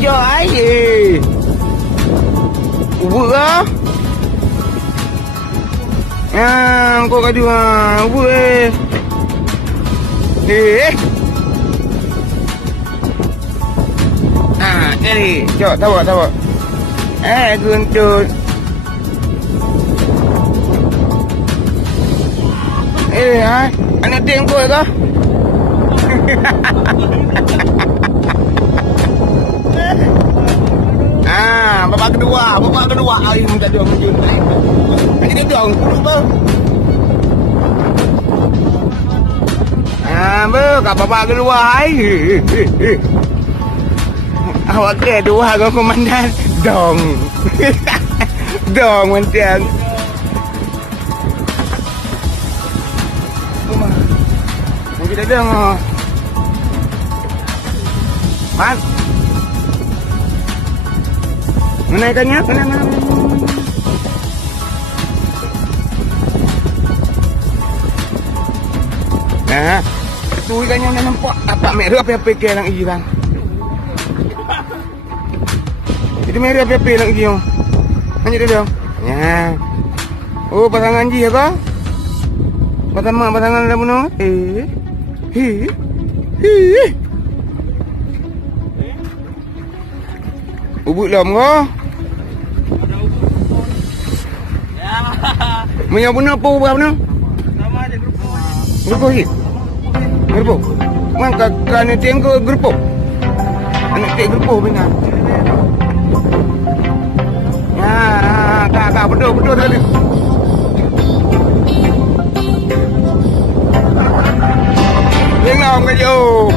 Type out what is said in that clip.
Jo air. Ubur ah. Kau kadu ubur ni. Jom, tahu. Guntut. Anak tengok ke? Bapak kedua. Ai minta dia mundur. Ini dia dong, apa? Kak bapak kedua ai. Awak kedua kau komandan. Dong. Dong macam. Mungkin ada ngah. Man. Menaikannya, mana? Nah, tu ikannya nampak apa merah apa ke lang iran. Itu merah apa lang iyo. Hanya dia. Ya. Oh, pasangan ji apa? Pasangan lamun. Ubuk lam ko. Punya punya apa ubah punya? Sama aja Grupo hit. Grupo. Mang kakak tengok grupo. Anak tengok grupo punya. Ya, kakak betul tadi. Tiếng nào cái vô